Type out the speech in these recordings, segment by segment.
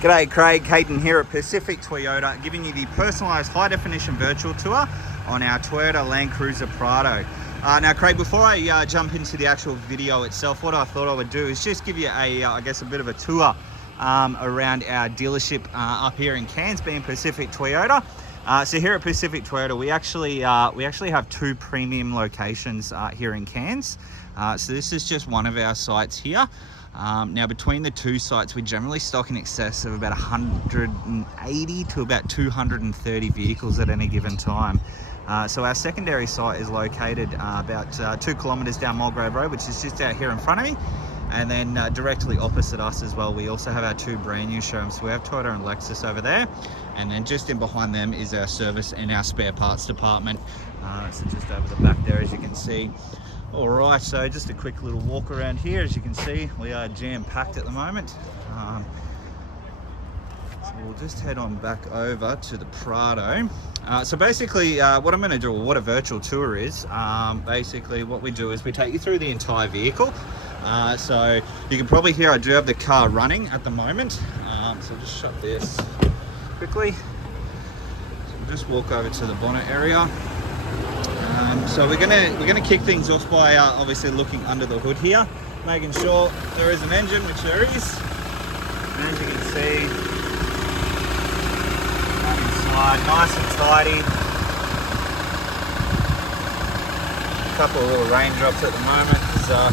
G'day Craig, Hayden here at Pacific Toyota, giving you the personalised high-definition virtual tour on our Toyota Land Cruiser Prado. Now Craig, before I jump into the actual video itself, what I thought I would do is just give you a bit of a tour around our dealership up here in Cairns, being Pacific Toyota. So here at Pacific Toyota, we actually have two premium locations here in Cairns. So this is just one of our sites here. Now between the two sites, we generally stock in excess of about 180 to about 230 vehicles at any given time. So our secondary site is located about 2 kilometres down Mulgrave Road, which is just out here in front of me. And then directly opposite us as well, we also have our two brand new showrooms. So we have Toyota and Lexus over there. And then just in behind them is our service and our spare parts department. So just over the back there, as you can see. All right, so just a quick little walk around here. As you can see, we are jam-packed at the moment. So we'll just head on back over to the Prado. So basically, what I'm going to do, or what a virtual tour is, basically what we do is we take you through the entire vehicle. So you can probably hear I do have the car running at the moment. So I'll just shut this quickly. So we'll just walk over to the bonnet area. So we're gonna kick things off by obviously looking under the hood here, making sure there is an engine, which there is. And as you can see, inside, nice and tidy. A couple of little raindrops at the moment, because I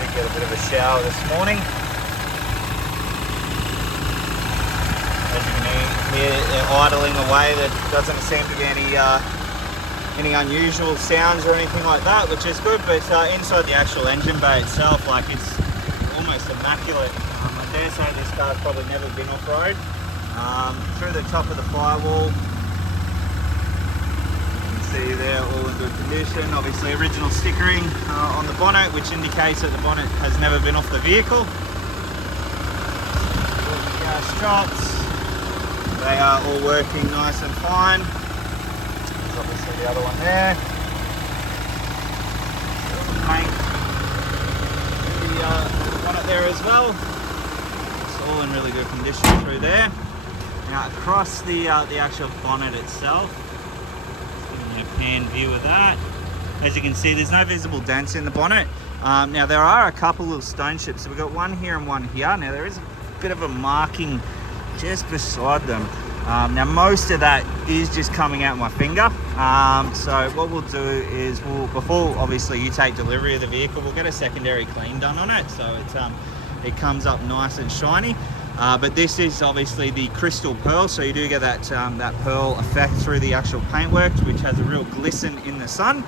did get a bit of a shower this morning. As you can hear, they're idling away. There doesn't seem to be any unusual sounds or anything like that, which is good. But inside the actual engine bay itself, like, it's almost immaculate. I dare say this car's probably never been off-road. Through the top of the firewall, you can see they're all in good condition. Obviously original stickering on the bonnet, which indicates that the bonnet has never been off the vehicle. Struts, they are all working nice and fine. Obviously the other one there. Paint the bonnet there as well. It's all in really good condition through there. Now across the actual bonnet itself, giving you a pan view of that. As you can see, there's no visible dents in the bonnet. Now there are a couple little stone chips. So we've got one here and one here. Now there is a bit of a marking just beside them. Now most of that is just coming out my finger. So what we'll do is before obviously you take delivery of the vehicle, we'll get a secondary clean done on it, so it comes up nice and shiny. But this is obviously the crystal pearl, so you do get that pearl effect through the actual paintwork, which has a real glisten in the sun.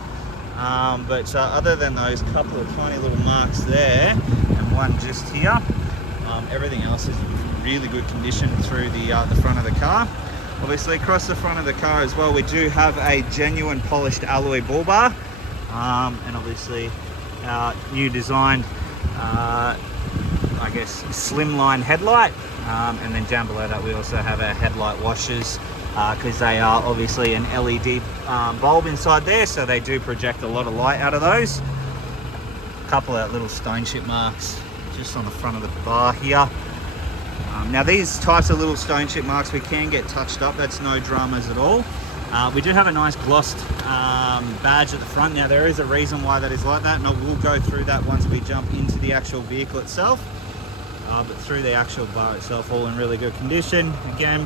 But other than those couple of tiny little marks there and one just here, everything else is really good condition through the front of the car. Obviously across the front of the car as well, we do have a genuine polished alloy bull bar, and obviously our new designed slimline headlight, and then down below that we also have our headlight washers, because they are obviously an LED bulb inside there, so they do project a lot of light out of those. A couple of little stone chip marks just on the front of the bar here. Now these types of little stone chip marks, we can get touched up, that's no dramas at all. We do have a nice glossed badge at the front. Now there is a reason why that is like that, and we'll go through that once we jump into the actual vehicle itself. But through the actual bar itself, all in really good condition. Again,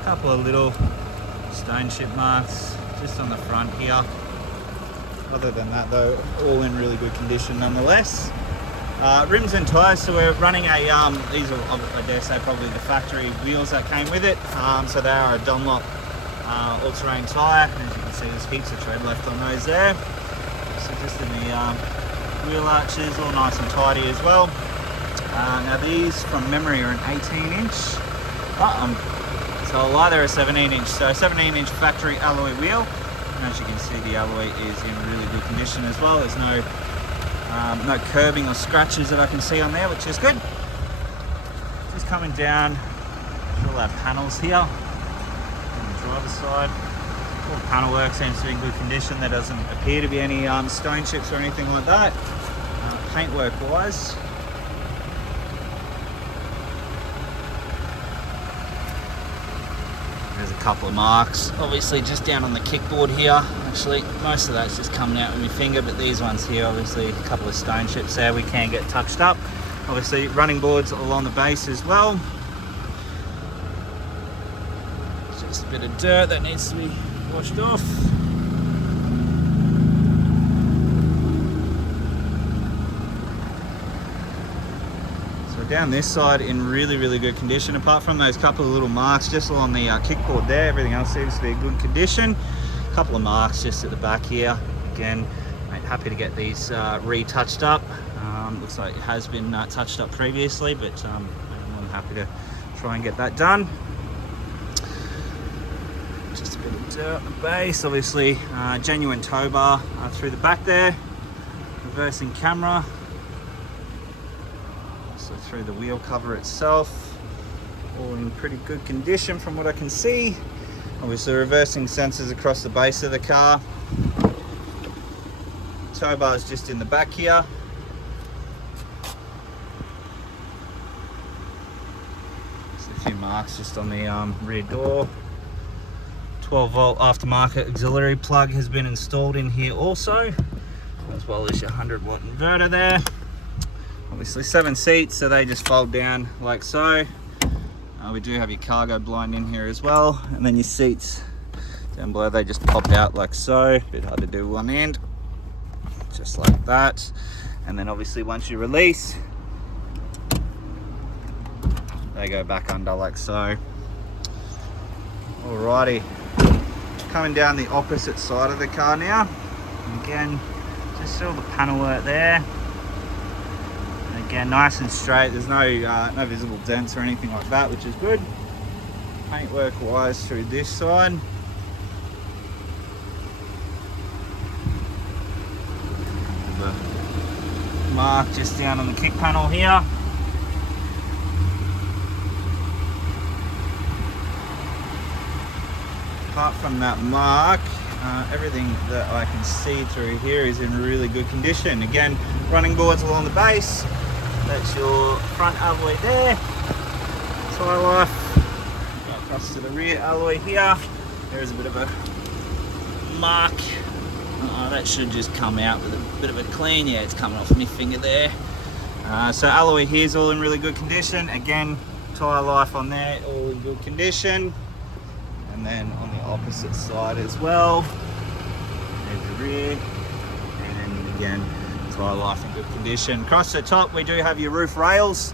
a couple of little stone chip marks just on the front here. Other than that though, all in really good condition nonetheless. Rims and tyres, so we're running these are, I dare say, probably the factory wheels that came with it. So they are a Dunlop all-terrain tyre, and as you can see there's heaps of tread left on those there. So just in the wheel arches, all nice and tidy as well. Now these from memory are an 18-inch, so they're a 17-inch, so 17-inch factory alloy wheel, and as you can see the alloy is in really good condition as well. There's no curbing or scratches that I can see on there, which is good. Just coming down, all our panels here on the driver's side. All the panel work seems to be in good condition. There doesn't appear to be any stone chips or anything like that. Paintwork wise, there's a couple of marks, obviously just down on the kickboard here. Actually, most of that's just coming out with my finger, but these ones here, obviously a couple of stone chips there we can get touched up. Obviously running boards along the base as well. Just a bit of dirt that needs to be washed off. Down this side in really good condition, apart from those couple of little marks just along the kickboard there. Everything else seems to be in good condition. A couple of marks just at the back here. Again, mate, happy to get these retouched up. Looks like it has been touched up previously, but I'm happy to try and get that done. Just a bit of dirt on the base, obviously genuine tow bar through the back there. Reversing camera. So through the wheel cover itself, all in pretty good condition from what I can see. Obviously reversing sensors across the base of the car. Tow bar's just in the back here. Just a few marks just on the rear door. 12 volt aftermarket auxiliary plug has been installed in here also, as well as your 100 watt inverter there. Obviously 7 seats, so they just fold down like so. We do have your cargo blind in here as well, and then your seats down below, they just pop out like so. A bit hard to do one end, just like that. And then obviously once you release, they go back under like so. Alrighty, coming down the opposite side of the car now. Again, just all the panel work there. Again, nice and straight. There's no visible dents or anything like that, which is good. Paintwork wise through this side. The mark just down on the kick panel here. Apart from that mark, everything that I can see through here is in really good condition. Again, running boards along the base. That's your front alloy there. Tyre life. Go across to the rear alloy here. There is a bit of a mark. That should just come out with a bit of a clean. Yeah, it's coming off my finger there. So alloy here is all in really good condition. Again, tyre life on there, all in good condition. And then on the opposite side as well, there's the rear, and then again, tyre life in good condition. Across the top, we do have your roof rails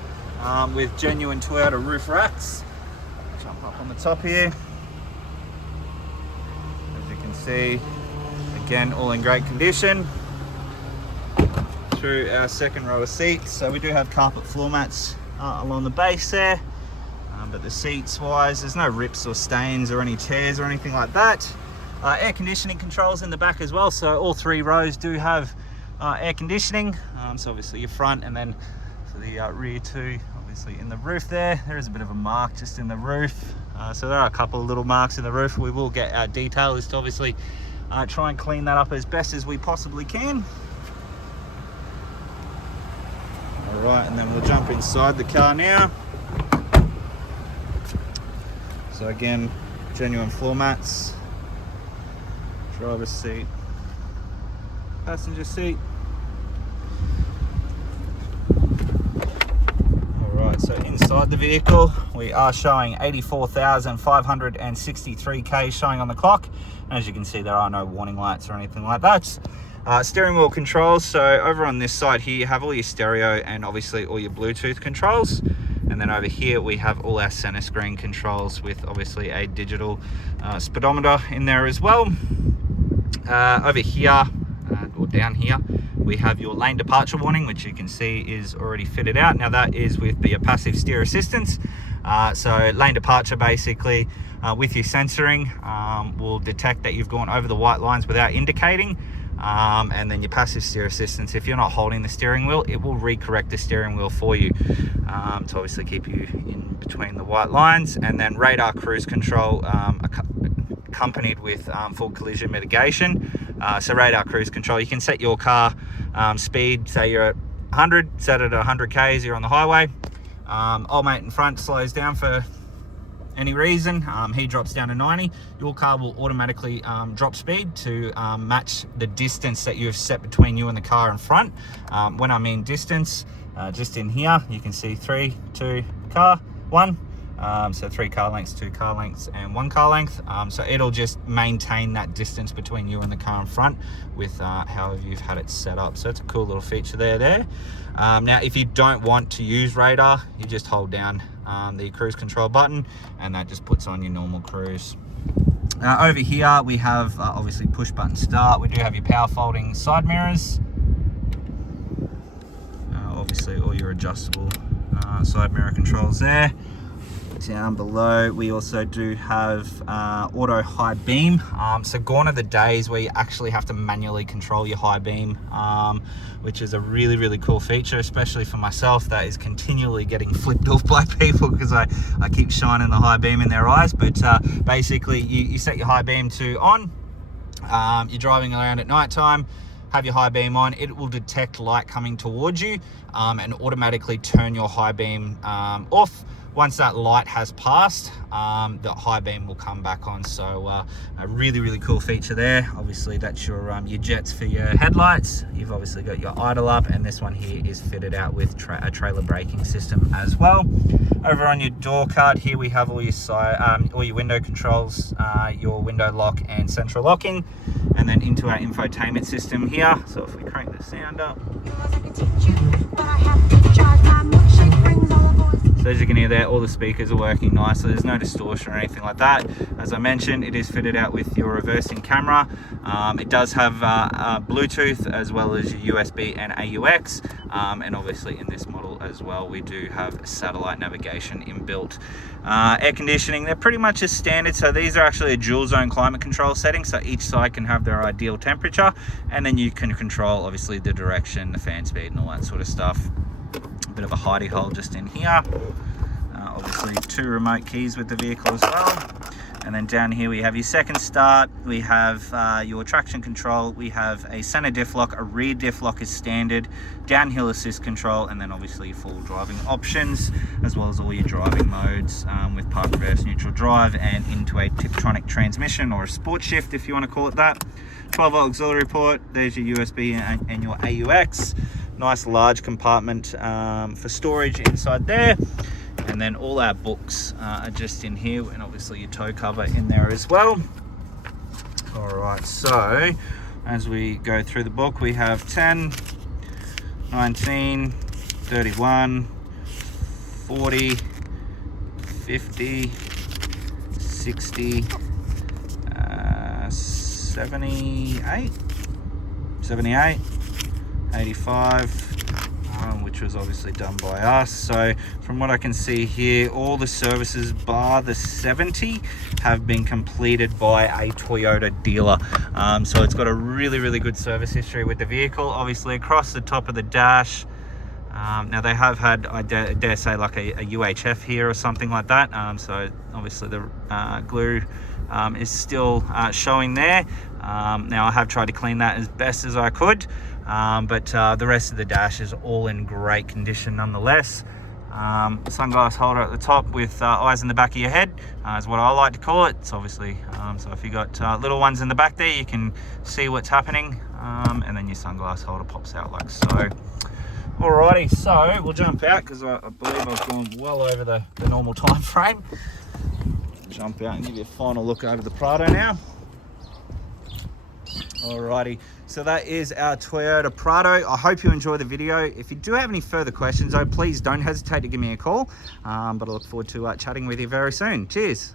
with genuine Toyota roof racks. Jump up on the top here. As you can see, again, all in great condition. Through our second row of seats, so we do have carpet floor mats along the base there. But the seats wise, there's no rips or stains or any tears or anything like that. Air conditioning controls in the back as well, so all 3 rows do have air conditioning. So obviously your front, and then for the rear too, obviously in the roof there is a bit of a mark just in the roof. So there are a couple of little marks in the roof. We will get our detailers to obviously try and clean that up as best as we possibly can. All right, and then we'll jump inside the car now. So again, genuine floor mats, driver's seat, passenger seat. Alright, so inside the vehicle, we are showing 84,563 K showing on the clock. And as you can see, there are no warning lights or anything like that. Steering wheel controls, so over on this side here, you have all your stereo and obviously all your Bluetooth controls. And then over here we have all our center screen controls with obviously a digital speedometer in there as well. Over here, or down here, we have your lane departure warning, which you can see is already fitted out. Now that is with the passive steer assistance. So lane departure basically with your sensoring will detect that you've gone over the white lines without indicating. And then your passive steer assistance, if you're not holding the steering wheel, it will recorrect the steering wheel for you to obviously keep you in between the white lines. And then radar cruise control accompanied with full collision mitigation. So radar cruise control, you can set your car speed, say you're at 100, set it at 100 Ks, you're on the highway. Old mate in front slows down for any reason he drops down to 90, your car will automatically drop speed to match the distance that you have set between you and the car in front. When I mean distance, just in here you can see 3, 2, car, 1. So 3 car lengths, 2 car lengths, and 1 car length. So it'll just maintain that distance between you and the car in front with however you've had it set up. So it's a cool little feature there. Now, if you don't want to use radar, you just hold down the cruise control button, and that just puts on your normal cruise. Over here we have obviously push button start. We do have your power folding side mirrors. Obviously all your adjustable side mirror controls there. Down below we also do have auto high beam. So gone are the days where you actually have to manually control your high beam, which is a really cool feature, especially for myself that is continually getting flipped off by people because I keep shining the high beam in their eyes. But basically you set your high beam to on. You're driving around at night time, have your high beam on, it will detect light coming towards you and automatically turn your high beam off. Once that light has passed, the high beam will come back on. So a really cool feature there. Obviously that's your jets for your headlights. You've obviously got your idle up, and this one here is fitted out with a trailer braking system as well. Over on your door card here we have all your window controls, your window lock and central locking, and then into our infotainment system here. So if we crank the sound up, so as you can hear there, all the speakers are working nicely. There's no distortion or anything like that. As I mentioned, it is fitted out with your reversing camera. It does have Bluetooth as well as your USB and AUX. And obviously in this model as well, we do have satellite navigation inbuilt. Air conditioning, they're pretty much as standard. So these are actually a dual zone climate control setting. So each side can have their ideal temperature. And then you can control obviously the direction, the fan speed and all that sort of stuff. A bit of a hidey hole just in here. Obviously 2 remote keys with the vehicle as well. And then down here we have your second start, we have your traction control, we have a center diff lock, a rear diff lock is standard, downhill assist control, and then obviously your full driving options, as well as all your driving modes with park, reverse, neutral drive, and into a Tiptronic transmission, or a sport shift if you want to call it that. 12-volt auxiliary port, there's your USB and your AUX. Nice large compartment for storage inside there. And then all our books are just in here, and obviously your tow cover in there as well. All right, so as we go through the book, we have 10, 19, 31, 40, 50, 60, 78, 85, which was obviously done by us. So from what I can see here, all the services bar the 70 have been completed by a Toyota dealer. So it's got a really good service history with the vehicle. Obviously across the top of the dash, now they have had, I dare say, like a UHF here or something like that. So obviously the glue is still showing there. Now I have tried to clean that as best as I could, but the rest of the dash is all in great condition nonetheless. Sunglass holder at the top with eyes in the back of your head is what I like to call it. It's obviously, so if you got little ones in the back there, you can see what's happening, and then your sunglass holder pops out like so. Alrighty, so we'll jump out because I believe I've gone well over the normal time frame. Jump out and give you a final look over the Prado now. Alrighty, so that is our Toyota Prado. I hope you enjoy the video. If you do have any further questions though, please don't hesitate to give me a call. But I look forward to chatting with you very soon. Cheers.